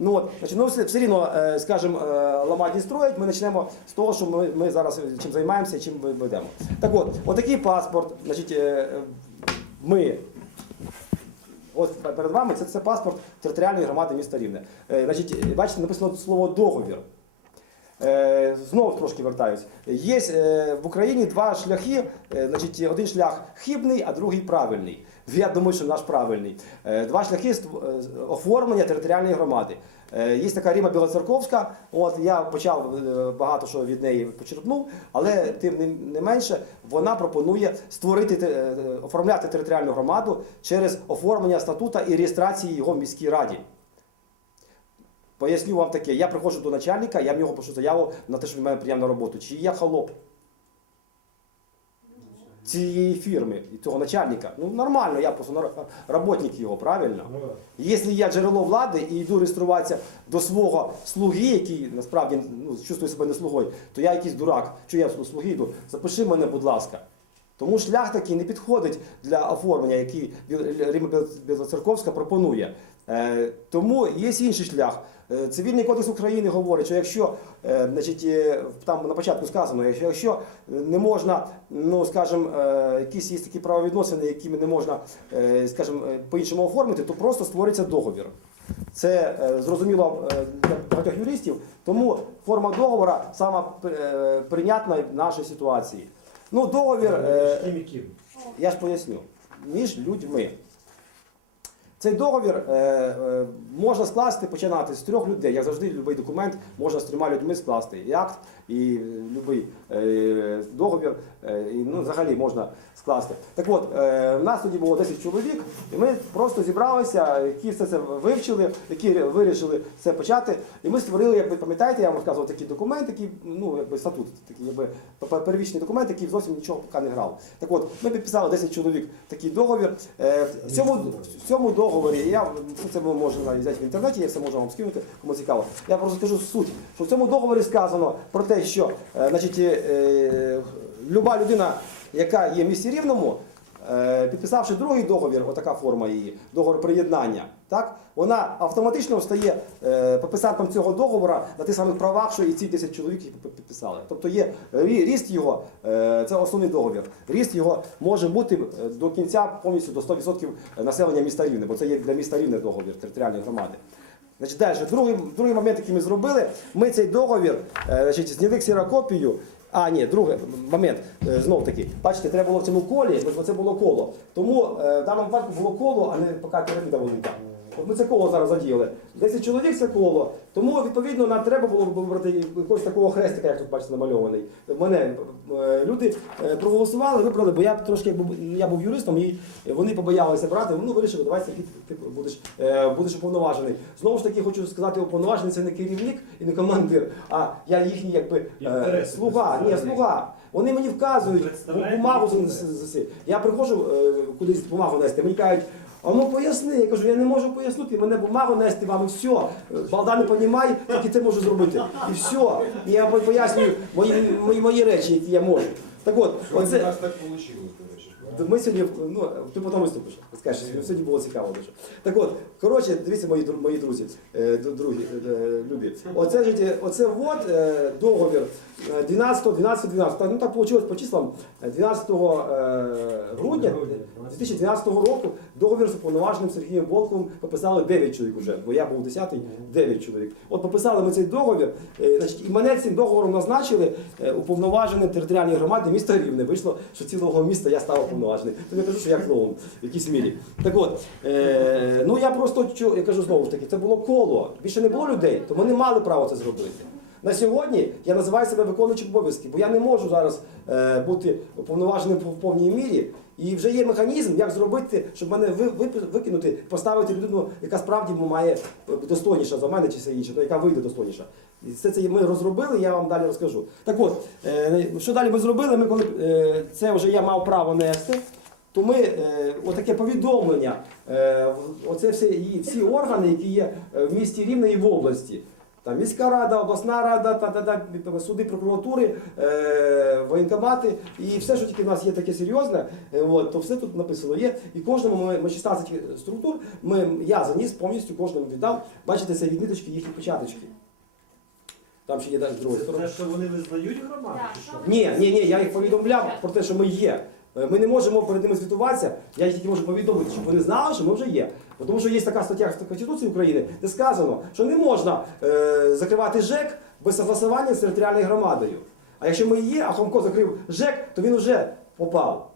Ну, от, значить, ну все, все рівно, е, скажімо, е, ламати строїть, ми почнемо з того, що ми, ми зараз чим займаємося чим ведемо. Так от, отакий паспорт, значить, е, е, ми. Ось перед вами це, це паспорт територіальної громади міста Рівне. Е, значить, е, бачите, написано слово договір. Е, знову трошки вертаюсь. Є е, в Україні два шляхи. Е, значить, один шлях хибний, а другий правильний. Я думаю, що наш правильний. Е, два шляхи е, оформлення територіальної громади. Е, Є така Ріма Білоцерковська. От я почав багато що від неї почерпнув, але тим не, менше вона пропонує створити оформляти територіальну громаду через оформлення статута і реєстрації його в міській раді. Поясню вам таке: я приходжу до начальника, я в нього пишу заяву на те, що він мене прийняв роботу. Чи я холоп цієї фірми і цього начальника? Ну нормально, я просто роботник його, правильно? Якщо я джерело влади і йду реєструватися до свого слуги, який насправді ну, чувствує себе не слугою, то я якийсь дурак, що я до слуги йду, запиши мене, будь ласка. Тому шлях такий не підходить для оформлення, який Рима Білоцерковська пропонує. Е, Тому є інший шлях. Е, Цивільний кодекс України говорить, що якщо е, значить, там на початку сказано, якщо, якщо не можна, ну скажімо, е, якісь є такі правовідносини, якими не можна, скажімо, по-іншому оформити, то просто створиться договір. Це зрозуміло для багатьох юристів, тому форма договора сама прийнятна в нашій ситуації. Ну, договір, я ж поясню, між людьми. Цей договір е, е, можна скласти, починати з трьох людей. Як завжди, будь-який документ можна з трьома людьми скласти. І акт, і будь-який е, договір, е, і, ну, взагалі можна скласти. Так от, е, в нас тоді було 10 чоловік, і ми просто зібралися, які все це вивчили, які вирішили це почати. І ми створили, як ви пам'ятаєте, я вам розказував такий документ, який, ну, якби статут, такий, якби первічний документ, який зовсім нічого поки не грав. Так от, ми підписали 10 чоловік такий договір. Е, В цьому, в цьому договорі, я ну, це ви навіть взяти в інтернеті, я все можу вам скинути, кому цікаво. Я просто скажу суть, що в цьому договорі сказано про те, що е, значить, е, люба людина, яка є в місті рівному, е, підписавши другий договір, отака форма її, договор приєднання, так, вона автоматично стає е, підписантом цього договору на тих самих правах, що і ці 10 чоловік які підписали. Тобто є ріст його, е, це основний договір. Ріст його може бути е, до кінця повністю до 100% населення міста Рівне, бо це є для міста Рівне договір територіальної громади. Значить, далі, другий, другий момент, який ми зробили, ми цей договір е, значить, зняли ксерокопію. А, ні, другий момент, е, знов таки. Бачите, треба було в цьому колі, бо це було коло. Тому е, в даному випадку було коло, а не поки піраміда велика. От ми це коло зараз задіяли. 10 чоловік це коло. Тому, відповідно, нам треба було вибрати якогось такого хрестика, як тут бачите, намальований. Мене е, люди е, проголосували, вибрали, бо я трошки я був юристом, і вони побоялися брати. Ну, вирішили, давай ти, ти будеш, е, будеш уповноважений. Знову ж таки, хочу сказати, уповноважений це не керівник і не командир, а я їхній якби е, слуга. Ні, слуга. Вони мені вказують бумагу. Я приходжу е, кудись бумагу нести, мені кажуть, а ну поясни. Я кажу, я не можу пояснити, мене бумагу нести вам і все. Балда не понімає, тільки це можу зробити. І все. І я пояснюю мої, мої, мої речі, які я можу. Так от, У оце. нас так вийшло, до речі. Ми сьогодні, ну, ти потім виступиш, скажеш, сьогодні було цікаво дуже. Так от, коротше, дивіться, мої, мої друзі, е, другі, е, любі. Оце, е, оце от е, договір е, 12, 12, 12. Так, Ну так вийшло по числам. Е, 12 е, грудня 2012 року договір з уповноваженим Сергієм Волковим пописали 9 чоловік вже, бо я був 10-й, 9 чоловік. От пописали ми цей договір, е, значить, і мене цим договором назначили е, уповноваженим територіальної громади міста Рівне. Вийшло, що цілого міста я став уповноважений. То я кажу, що я клоун в якійсь мірі. Так от, е, ну я просто чу- я кажу знову ж таки, це було коло. Більше не було людей, то ми не мали права це зробити. На сьогодні я називаю себе виконуючим обов'язки, бо я не можу зараз е, бути уповноваженим в повній мірі. І вже є механізм, як зробити, щоб мене ви, ви- викинути, поставити людину, яка справді має е, достойніша за мене чи все інше, ну, яка вийде достойніша. І все це ми розробили, я вам далі розкажу. Так от, е, що далі ми зробили? Ми коли е, це вже я мав право нести, то ми отаке повідомлення, оце всі, всі органи, які є в місті Рівне і в області. Там міська рада, обласна рада, та, та, та, суди, прокуратури, е, воєнкомати і все, що тільки в нас є таке серйозне, е, от, то все тут написано є. І кожному ми, ми 16 структур, ми, я заніс повністю кожному віддав. Бачите, це відміточки, їхні початочки. Там ще є з другої Це сторони. те, що вони визнають громаду? Чи що що? Ні, ні, ні, я їх повідомляв про те, що ми є. Е, Ми не можемо перед ними звітуватися, я їх тільки можу повідомити, щоб вони знали, що ми вже є. Тому що є така стаття в Конституції України, де сказано, що не можна е, закривати ЖЕК без согласування з територіальною громадою. А якщо ми є, а Хомко закрив ЖЕК, то він вже попав.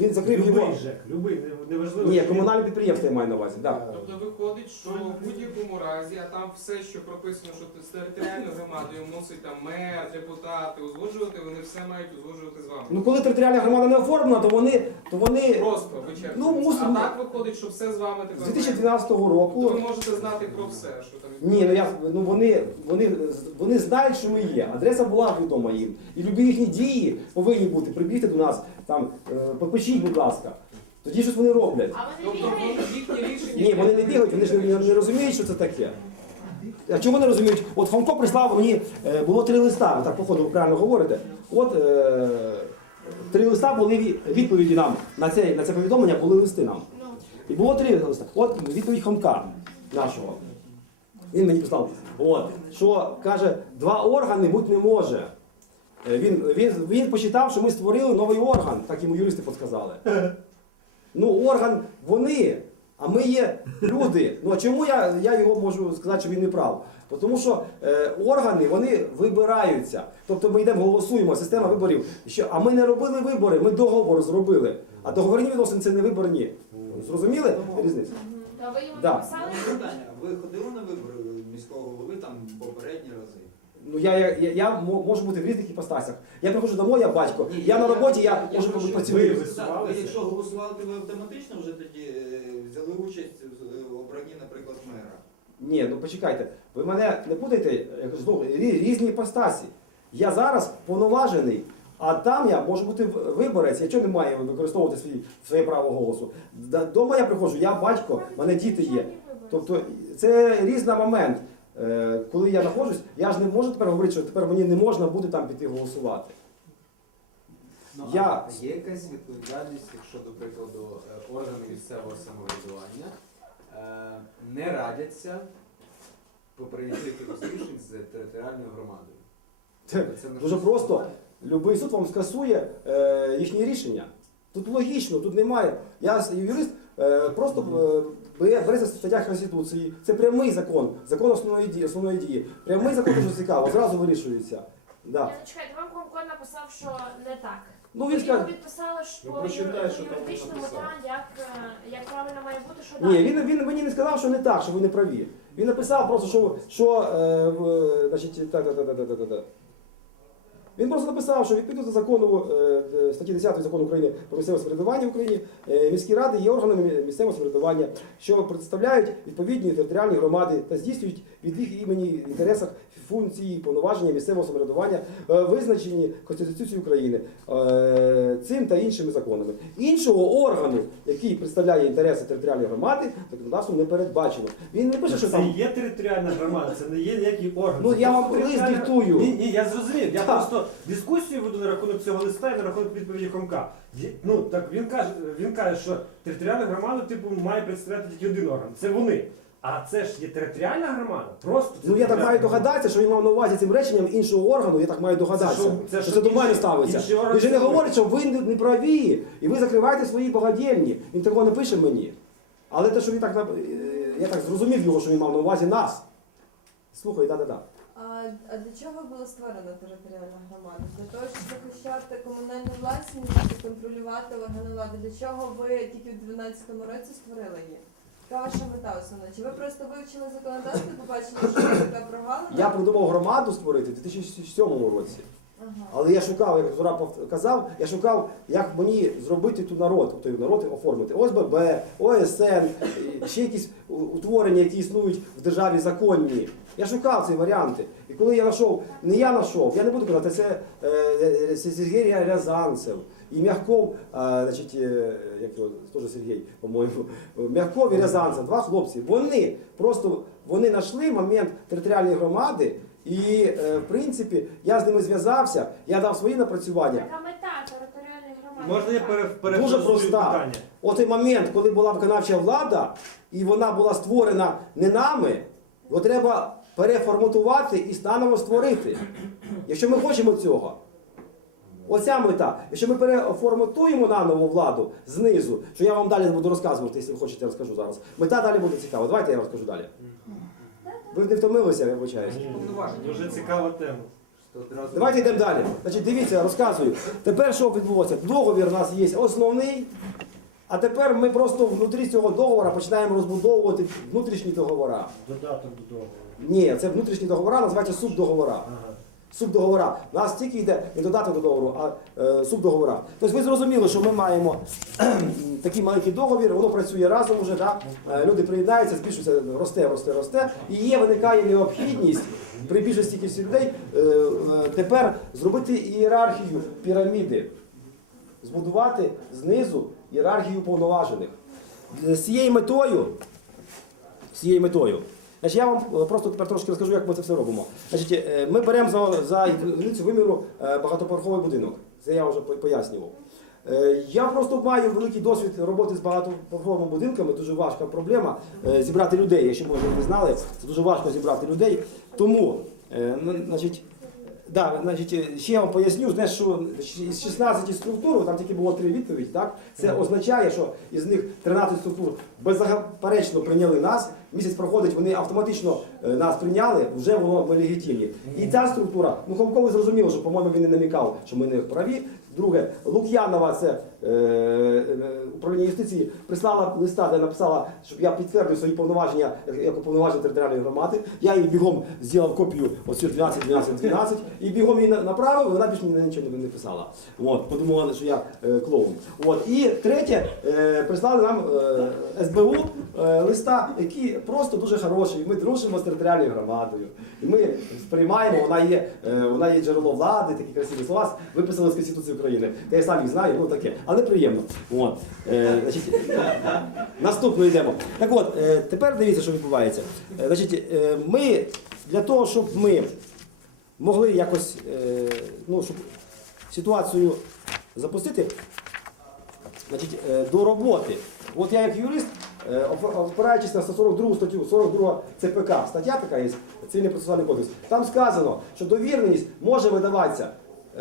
Він закрив його. ЖЕК, любий, неважливо. Ні, комунальне підприємство я маю на увазі. Да. Тобто виходить, що в будь-якому разі, а там все, що прописано, що з територіальною громадою мусить там мер, депутати узгоджувати, вони все мають узгоджувати з вами. Ну коли територіальна громада не оформлена, то вони, то вони Просто вичерпно. Ну, мусимо- А так виходить, що все з вами з тепер. 2012 Тобто року. ви можете знати про все, що там Ні, ну я ну вони, вони, вони знають, що ми є. Адреса була відома їм. І любі їхні дії повинні бути. Прибігти до нас, там, е, попишіть, будь ласка. Тоді щось вони роблять. А вони Тобто бігають. їхні рішення. Ні, вони не бігають, вони ж не, не розуміють, що це таке. А чому не розуміють? От Фомко прислав мені, е, було три листа, ви так походу ви правильно говорите. От е, три листа були відповіді нам на це, на це повідомлення, були листи нам. Ну, І було три листа. От відповідь Хомка нашого. Він мені писав, от, що каже, два органи бути не може. Е, Він, він, він посчитав, що ми створили новий орган, так йому юристи підказали. Ну, орган вони, а ми є люди. Ну а чому я, я його можу сказати, що він не прав? Тому що е, органи вони вибираються. Тобто ми йдемо, голосуємо, система виборів. Що, а ми не робили вибори, ми договор зробили. А договорні відносини це не виборні. Зрозуміли різницю? то ви йому Да. написали? Питання. Ви ходили на вибори міського голови там попередні рази? Ну я, я, я, я можу бути в різних іпостасях. Я приходжу домой, я батько. Ні, Я на роботі, я я можу бути ви- працювати. ви- якщо голосували, то ви автоматично вже тоді е, взяли участь в е, обранні, наприклад, мера. Ні, ну почекайте, ви мене не путайте, я кажу, знову, рі- різні іпостасі. Я зараз повноважений, а там я можу бути в- виборець, я чого не маю використовувати свій, своє право голосу. Д- Дома я приходжу, я батько, в мене діти є. Тобто це різний момент. Е, Коли я знаходжусь, я ж не можу тепер говорити, що тепер мені не можна буде там піти голосувати. Ну, Я- а є якась відповідальність, якщо, до прикладу, е, органи місцевого самоврядування е, не радяться по прийняттю якихось рішень з територіальною громадою? Це Дуже просто. Любий суд вам скасує е, їхні рішення. Тут логічно, тут немає. Я юрист е, просто е, бере- береться стаття Конституції. Це прямий закон, закон основної дії, основної дії. Прямий закон дуже цікаво, зразу вирішується. Да. Я ну, чекайте, вам Комко написав, що не так. Ну він йому скаже, відписали, що Ну, прочитай, що там юридичному написав. так, як, е, як правильно має бути, що ні, далі. він, він мені не сказав, що не так, що ви не праві. Він написав просто, що, що е, в- значить, та, та, та, та, та, та, та. Він просто написав, що відповідно до закону е, е, статті 10 закону України про місцеве самоврядування в Україні е, міські ради є органами місцевого самоврядування, що представляють відповідні територіальні громади та здійснюють від їх імені інтересах функції повноваження місцевого самоврядування, е, визначені Конституцією України е, цим та іншими законами. Іншого органу, який представляє інтереси територіальної громади, законодавством не передбачено. Він не пише, що Це там. є територіальна громада, це не є ніякий орган. Ну, Це я вам лист диктую. Ні, ні, я зрозумів. Я Так. просто дискусію веду на рахунок цього листа і на рахунок відповіді Хомка. Ну так він каже, він каже, що територіальна громада, типу, має представляти тільки один орган. Це вони. А це ж є територіальна громада. Просто це Ну я так маю догадатися, що він мав на увазі цим реченням іншого органу, я так маю догадатися. Це що- це що що це до мене інші- ставиться. інші органи Він же не говорить, що ви не не праві, і ви закриваєте свої богадільні. Він такого не пише мені. Але те, що він так нап- е, я так зрозумів його, що він мав на увазі нас. Слухай, да-да-да. А, а для чого була створена територіальна громада? Для того, щоб захищати комунальну власність і контролювати органи влади. Для чого ви тільки в 2012 році створили її? Яка ваша мета основна? Чи ви просто вивчили законодавство і побачили, що є така прогалина? Я придумав громаду створити в 2007 році. Ага. Але я шукав, як Зураб казав, я шукав, як мені зробити тут народ, тобто народ оформити. ОСББ, ОСН, і ще якісь у- утворення, які існують в державі законні. Я шукав ці варіанти. І коли я знайшов, не я знайшов, я не буду казати, це е, е, Сергій Рязанцев і Мягков, значить, е, як його теж Сергій, по-моєму, Мягков і Рязанцев, два хлопці. Вони просто вони знайшли момент територіальної громади, і е, в принципі я з ними зв'язався, я дав свої напрацювання. Яка мета територіальної громади? Можна я пере- Дуже проста. питання? Отой момент, коли була виконавча влада, і вона була створена не нами, його треба переформатувати і станово створити. Якщо ми хочемо цього. Оця мета. Якщо ми переформатуємо наново владу знизу, що я вам далі буду розказувати, якщо ви хочете, я розкажу зараз. Мета далі буде цікава. Давайте я розкажу далі. Ви не втомилися, я Повноваження. Дуже цікава тема. Давайте йдемо далі. Значить, дивіться, розказую. Тепер що відбулося? Договір у нас є основний, а тепер ми просто внутрі цього договору починаємо розбудовувати внутрішні договори. Додаток до договору. Ні, це внутрішні договори, називаються субдоговора. Ага. Субдоговора. У нас тільки йде не додаток до договору, а е, субдоговора. Тобто ви зрозуміли, що ми маємо такий маленький договір, воно працює разом уже, да? Е, люди приєднаються, збільшується, росте, росте, росте. І є, виникає необхідність при більшості кількості людей е, е, тепер зробити ієрархію піраміди, збудувати знизу ієрархію повноважених. З цією метою з цією метою. Значить, я вам е, просто тепер трошки розкажу, як ми це все робимо. Значить, е, ми беремо за, за одиницю виміру е, багатоповерховий будинок. Це я вже пояснював. Я просто маю великий досвід роботи з багатоповерховими будинками, дуже важка проблема зібрати людей. Якщо може не знали, це дуже важко зібрати людей. Тому, ну, значить, Да, значить, ще я вам поясню, знаєш, що із 16 структур, там тільки було три відповіді, так? Це означає, що із них 13 структур беззаперечно прийняли нас. Місяць проходить, вони автоматично е, нас прийняли, вже воно ми легітимні. І ця структура, ну Холковий зрозуміло, що, по-моєму, він не намікав, що ми не праві. Друге, Лук'янова, це е, е, управління юстиції, прислала листа, де написала, щоб я підтвердив свої повноваження як- як уповноваження територіальної громади. Я їй бігом зробив копію оцю 12, 12, 12, і бігом її направив, і вона більше мені нічого не писала. От, подумала, що я е, клоун. От. І третє, е, прислали нам е, СБУ е, листа, який просто дуже хороший. Ми дружимо з територіальною громадою. І ми сприймаємо, вона є, е, вона є джерело влади, такі красиві слова, виписали з Конституції України. Та я сам їх знаю, ну таке, але приємно. От. Е, значить, наступно йдемо. Так от, е, тепер дивіться, що відбувається. Е, значить, е, ми для того, щоб ми могли якось е, ну, щоб ситуацію запустити, значить, е, до роботи. От я як юрист, е, опираючись на 142 статтю, 42 ЦПК, стаття така є, цивільний процесуальний кодекс, там сказано, що довіреність може видаватися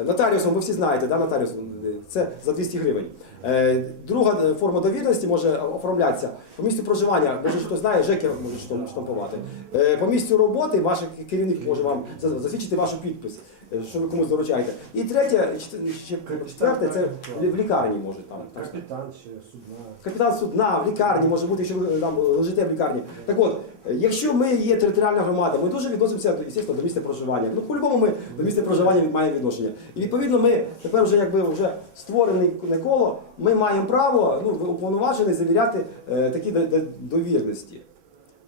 нотаріусом, ви всі знаєте, да, нотаріус, е, це за 200 гривень. Е, Друга е, форма довіреності може оформлятися по місцю проживання, може хтось знає, ЖЕКи може штампувати. Е, По місцю роботи ваш керівник може вам засвідчити вашу підпис, е, що ви комусь доручаєте. І третє, чет- четверте, це в лікарні може там. Капітан чи судна. Капітан судна в лікарні може бути, якщо ви там лежите в лікарні. Так от, е, якщо ми є територіальна громада, ми дуже відносимося звісно, до місця проживання. Ну, по-любому ми до місця проживання маємо відношення. І відповідно ми тепер вже якби вже створене коло, ми маємо право ну, уповноважений завіряти е, такі до- до- довірності.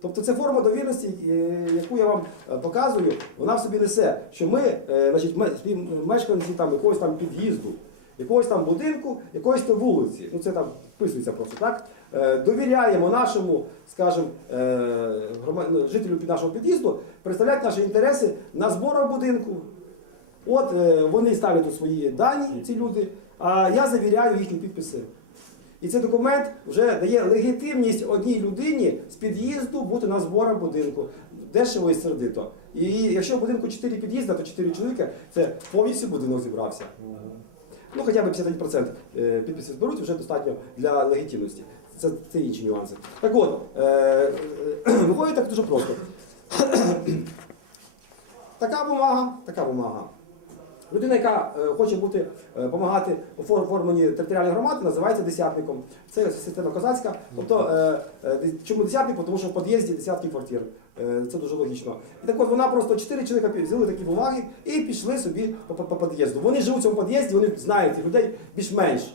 Тобто це форма довірності, е, яку я вам е, показую, вона в собі несе, що ми, е, значить, ми мешканці там якогось там під'їзду, якогось там будинку, якоїсь там вулиці, ну це там вписується просто так. Довіряємо нашому, скажімо, ну, жителю під нашого під'їзду представляти наші інтереси на зборах будинку. От вони ставлять свої дані, ці люди, а я завіряю їхні підписи. І цей документ вже дає легітимність одній людині з під'їзду бути на зборах будинку. Дешево і сердито. І якщо в будинку 4 під'їзди, то 4 чоловіка, це повністю будинок зібрався. Ну, хоча б 51% е, підписів зберуть, вже достатньо для легітимності. Це, це інші нюанси. Так от, е, е, виходить так дуже просто. така бумага, така бумага. Людина, яка е, хоче бути, е, допомагати у фор- оформленні територіальної громади, називається десятником. Це система козацька. Тобто, е, е, чому десятник? Тому що в під'їзді десятки квартир. Е, Це дуже логічно. І так от вона просто чотири чоловіка взяли такі бумаги і пішли собі по, під'їзду. Вони живуть в цьому під'їзді, вони знають цих людей більш-менш.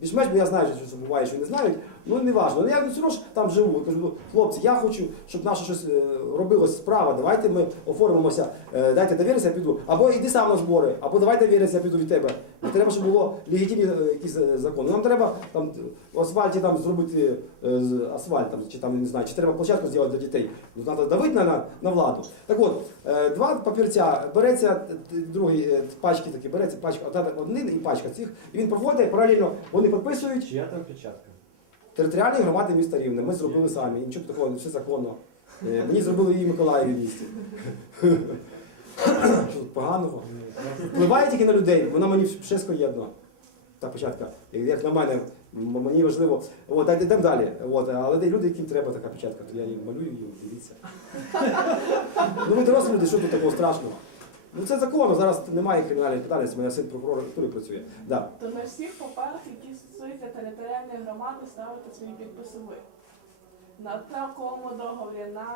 Більш-менш, бо я знаю, що буває, що не знають. Ну не важливо. Ну, я все одно ж там живу. Я кажу, ну, хлопці, я хочу, щоб наше щось е, робилось справа. Давайте ми оформимося, е, дайте довіреться, я піду. Або йди сам на збори, або давай довіреться, я піду від тебе. Треба, щоб було легітимні е, якісь е, закони. Нам треба там в асфальті там зробити е, асфальт, там, чи там не знаю, чи треба площадку зробити для дітей. Ну, треба давити на, на, владу. Так от, е, два папірця, береться е, пачки такі, береться пачка, один і пачка цих, і він проводить паралельно, вони підписують. Чия там печатка? Територіальні громади міста Рівне. Ми зробили самі. Нічого такого, все законно. Е, Мені зробили її Миколаєві в місті. Поганого? Впливає тільки на людей, вона мені все єдно. Та початка. Як на мене, мені важливо. От, йдемо далі. От, але де люди, яким треба така печатка, то я її малюю її, дивіться. Ну ви дорослі люди, що тут такого страшного? Ну це законно, зараз немає кримінальної відповідальності, моя син прокурор культури працює. Да. То на всіх паперах, які стосуються територіальної громади, ставити свої підписи ви. На такому договорі, на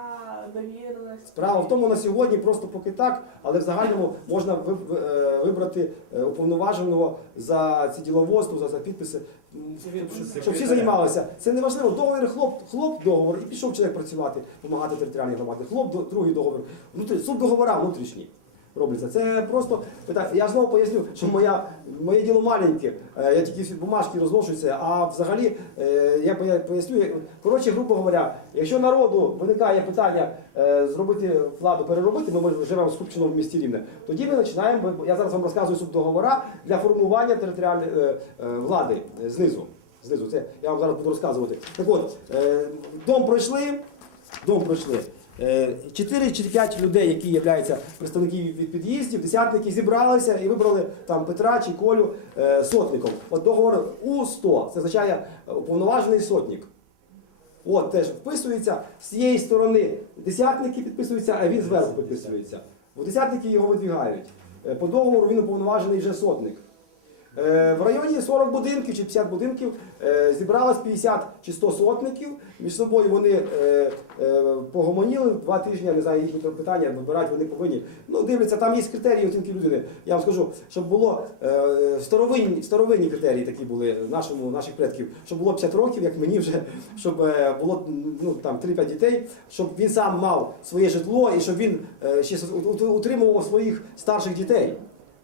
довіреності. Справа в тому на сьогодні просто поки так, але в загальному можна е, вибрати е, уповноваженого за ці діловодство, за, за підписи, щоб- всі займалися. Це не важливо. Договір хлоп, хлоп договор, і пішов чоловік працювати, допомагати територіальній громаді. Хлоп другий договір. Субдоговора внутрішні. Робляться. Це просто питання. Я знову поясню, що моя, моє діло маленьке. Е, Я тільки всі бумажки розношуюся, а взагалі е, я поя- поясню. Коротше, грубо говоря, якщо народу виникає питання е, зробити владу, переробити, ми живемо в скупченому місті Рівне, тоді ми починаємо. Я зараз вам розказую субдоговора для формування територіальної влади знизу. Знизу, це я вам зараз буду розказувати. Так от, дом пройшли, дом пройшли. Е, Чотири чи п'ять людей, які являються представників від під'їздів, десятники зібралися і вибрали там Петра чи Колю е, сотником. От договор У-100, це означає е, уповноважений сотник. От теж вписується з цієї сторони десятники підписуються, а він зверху підписується. Бо десятники його видвігають. Е, По договору він уповноважений вже сотник. Е, В районі 40 будинків чи 50 будинків е, зібралось 50 чи 100 сотників. Між собою вони е, погомоніли два тижні, я не знаю, їхні питання, вибирати вони повинні. Ну, дивляться, там є критерії оцінки людини. Я вам скажу, щоб було старовинні, старовинні критерії такі були нашому, наших предків, щоб було 50 років, як мені вже, щоб було ну, там 3-5 дітей, щоб він сам мав своє житло і щоб він ще ут- утримував своїх старших дітей.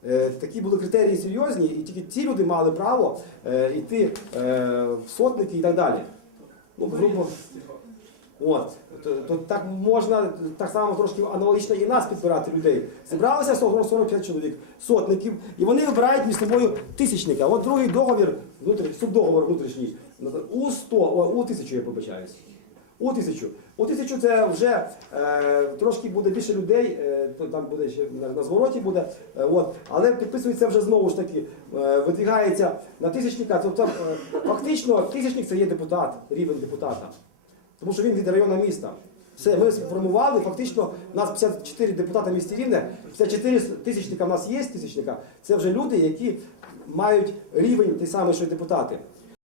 Е, Такі були критерії серйозні, і тільки ці люди мали право е, йти е, в сотники і так далі. Ну, грубо, от, то, то так можна так само трошки аналогічно і нас підбирати людей. Зібралося 40 45 чоловік, сотників, і вони вибирають між собою тисячника. От другий договір, внутрі, субдоговор внутрішній, у 100, о, у 1000 я побачаюсь. У тисячу. У тисячу це вже е, трошки буде більше людей, е, там буде ще на, на звороті буде. Е, от. Але підписується вже знову ж таки, е, видвігається на тисячника. Тобто е, фактично тисячник це є депутат, рівень депутата. Тому що він від району міста. Все, ми сформували, фактично, у нас 54 депутата місті Рівне, 54 тисячника в нас є тисячника. Це вже люди, які мають рівень той самий, що й депутати.